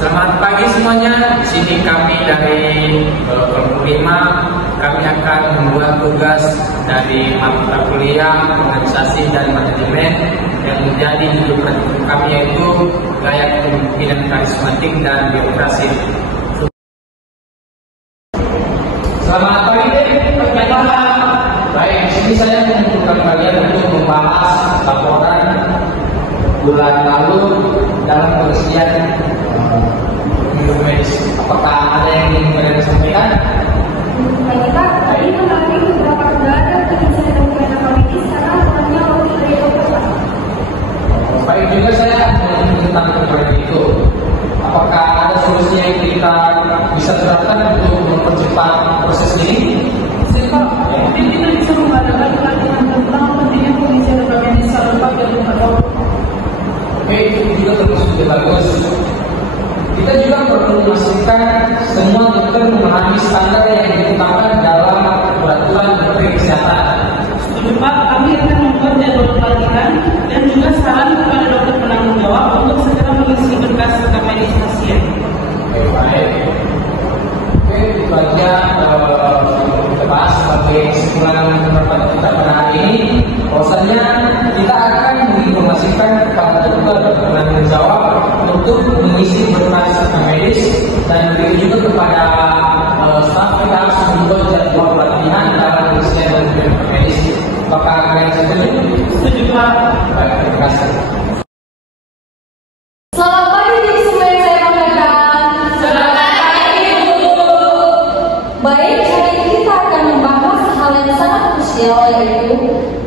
Selamat pagi semuanya. Di sini kami dari kelompok 5, kami akan membuat tugas dari mata kuliah organisasi dan manajemen yang menjadi judul praktikum kami yaitu gaya kepemimpinan karismatik dan birokrasi. Selamat pagi, perkenalkan. Baik, di sini saya mengumpulkan kalian untuk membahas laporan bulan lalu dalam pengisian minggu medis. Apakah ada yang ingin kalian sampaikan? Baik Pak, tadi kemarin beberapa negara pengisian dokumen medis karena laporannya lebih dari 20 Baik juga saya tentang kepada itu. Apakah ada solusi yang kita bisa terapkan untuk mempercepat proses ini? Pak, mungkin kita bisa mengadakan pelatihan tentang pentingnya pengisian dokumen medis secara cepat dan tepat waktu. Oke, itu juga termasuk juga bagus. Kita juga perlu memastikan semua dokter memahami standar yang ditetapkan dalam peraturan Menteri Kesehatan. Setuju Pak, kami akan membuat jadwal pelatihan dan juga saran kepada dokter penanggung jawab untuk segera mengisi berkas rekam medis pasien. Oke, baik. Oke, itu aja kita bahas sebagai kesimpulan rapat kita pada hari ini. Bahwasanya kita akan menginformasikan kepada dokter penanggung jawab untuk mengisi berkas rekam medis dan begitu juga kepada staf kita harus membuat jadwal pelatihan dalam pengisian dokumen medis. Apakah kalian setuju? Setuju Pak. Baik, terima kasih. Selamat pagi semua yang saya banggakan. Selamat pagi Bu. Baik, hari ini kita akan membahas hal yang sangat krusial yaitu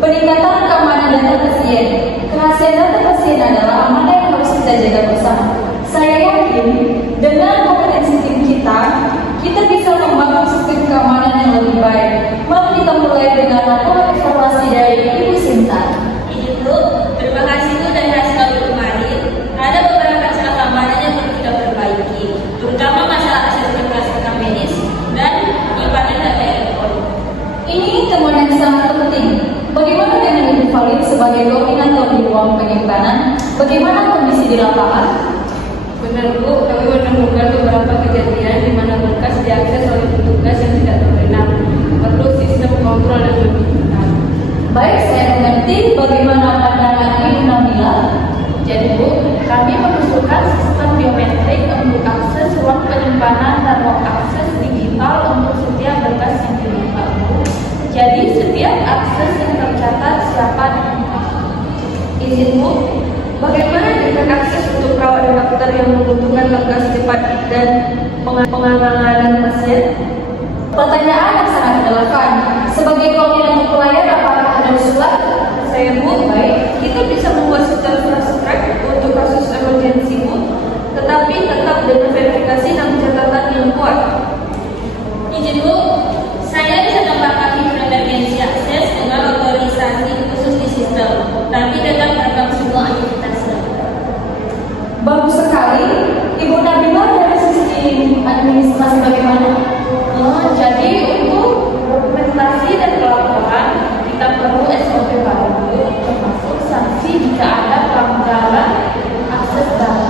peningkatan keamanan data pasien. Kerahasiaan data pasien adalah amanah yang harus kita jaga bersama. Saya yakin dengan kompetensi tim kita bisa membangun sistem keamanan yang lebih baik. Mari kita mulai dengan laporan evaluasi dari Ibu Sinta. Itu, terima kasih Bu dari hasil audit kemarin. Ada beberapa celah keamanan yang perlu kita perbaiki, terutama masalah akses berkas rekam medis dan penyimpanan data elektronik. Ini temuan yang sangat penting. Bagaimana dengan Ibu Valid sebagai koordinator di ruang penyimpanan? Bagaimana kondisi di lapangan? Benar Bu, kami menemukan beberapa kejadian di mana berkas diakses oleh petugas yang tidak berwenang. Perlu sistem kontrol yang lebih ketat. Baik, saya mengerti. Bagaimana pandangan Ibu Nabila? Jadi Bu, kami mengusulkan sistem biometrik untuk akses ruang penyimpanan dan ruang akses digital untuk setiap berkas yang dibuka Bu. Jadi setiap akses yang tercatat siapa dan izin Bu. Bagaimana dengan akses untuk perawat dan dokter yang membutuhkan berkas cepat dan penanganan pasien? Pertanyaan yang sangat relevan. Sebagai koordinator pelayan, apakah ada usulan? Saya Bu, baik, kita bisa membuat sistem fast track untuk kasus emergensi Bu, tetapi tetap dengan verifikasi dan catatan yang kuat. Izin Bu, saya bisa tambahkan fitur emergency akses dengan otorisasi khusus di sistem, nanti dapat merekam semua aktivitasnya. Bagus sekali. Ibu Nabila dari sisi administrasi bagaimana? Jadi untuk dokumentasi dan pelaporan kita perlu SOP baru, termasuk sanksi jika ada pelanggaran akses data.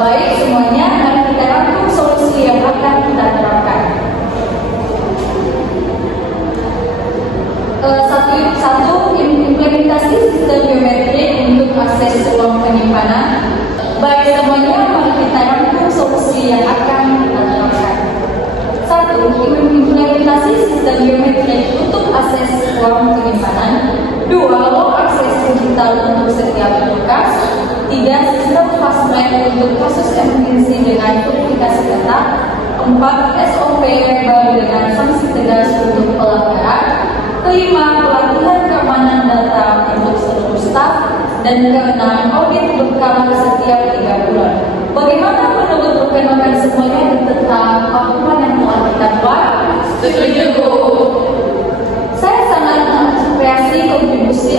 Baik semuanya, mari kita rangkum solusi yang akan kita terapkan. Satu, implementasi sistem biometrik untuk akses ruang penyimpanan. Baik semuanya, mari kita rangkum solusi yang akan kita terapkan. Satu, implementasi sistem biometrik untuk akses ruang penyimpanan. Dua, lock akses digital untuk setiap berkas. Tiga, sistem fast track untuk kasus emergensi dengan verifikasi ketat. Empat, SOP yang baru dengan sanksi tegas untuk pelanggaran. Kelima, pelatihan keamanan data untuk seluruh staf. Dan keenam, audit berkala setiap 3 bulan. Bagaimana menurut rekan-rekan semuanya tentang pakuan yang telah kita buat? Setuju Bu. Saya sangat mengapresiasi kontribusi